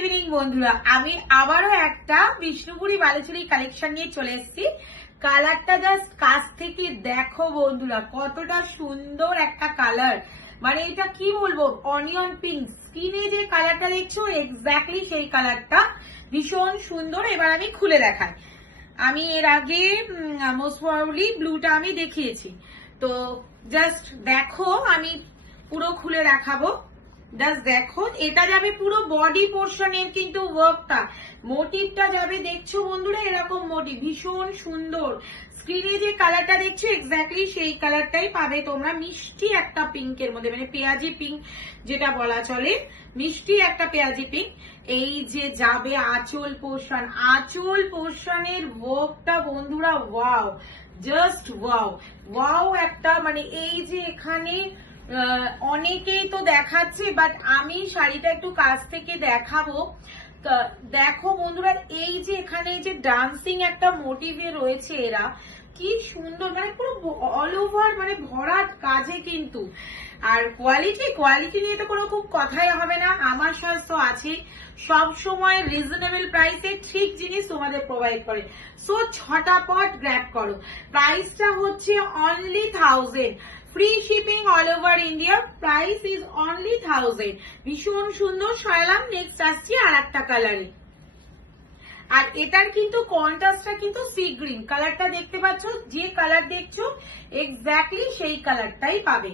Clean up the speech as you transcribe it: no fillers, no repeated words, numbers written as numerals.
Evening বন্ধুরা, আমি আবারও একটা বিষ্ণুপুরি বালুচুরি কালেকশন নিয়ে চলে এসেছি। কালারটা জাস্ট কাছ থেকে দেখো বন্ধুরা, কতটা সুন্দর একটা কালার। মানে এটা কি বলবো, অনিয়ন পিঙ্ক। স্কিনে যে কালারটা দেখছো এক্স্যাক্টলি সেই কালারটা, ভীষণ সুন্দর। এবার আমি খুলে দেখাই। আমি এর আগে মোস্ট প্রবাবলি ব্লুটা আমি দেখিয়েছি, তো জাস্ট দেখো, আমি পুরো খুলে দেখাবো। জাস্ট দেখো, এটা যাবে পুরো বডি পোর্শনের কিন্তু ওয়ার্কটা, মোটিভটা যাবে দেখছো বন্ধুরা, এরকম মোটিভ ভীষণ সুন্দর। স্ক্রিনে যে কালারটা দেখছো এক্স্যাক্টলি সেই কালারটাই পাবে তোমরা, মিষ্টি একটা পিঙ্কের মধ্যে, মানে পেঁয়াজি পিঙ্ক যেটা বলা চলে, মিষ্টি একটা পেঁয়াজি পিঙ্ক। এই যে যাবে আঁচল পোর্শন, আঁচল পোর্শনের ওয়ার্কটা বন্ধুরা ওয়াও, জাস্ট ওয়াও ওয়াও একটা। মানে এই যে এখানে অনেকেই তো দেখাচ্ছে, বাট আমি শাড়িটা একটু কাছ থেকে দেখাবো। দেখো বন্ধুরা, এই যে এখানে যে ডান্সিং একটা মোটিভে রয়েছে, এরা কি সুন্দর, মানে পুরো অল ওভার মানে ভরাট কাজে কিন্তু। আর কোয়ালিটি নিয়ে তো কোনো খুব কথাই হবে না, আমার স্বাস্থ্য আছে সব সময় রিজনেবল প্রাইসে ঠিক জিনিস তোমাদের প্রোভাইড করে। সো ছটাপট গ্র্যাব করো। প্রাইসটা হচ্ছে only 1000, free shipping all over India, price is only 1000। ভীষণ সুন্দর সরালাম। নেক্সট আসছি আর একটা কালারে, আর এটার কিন্তু কন্ট্রাস্টটা কিন্তু সি গ্রিন কালারটা দেখতে পাচ্ছ, যে কালার দেখছো এক্স্যাক্টলি সেই কালারটাই পাবে।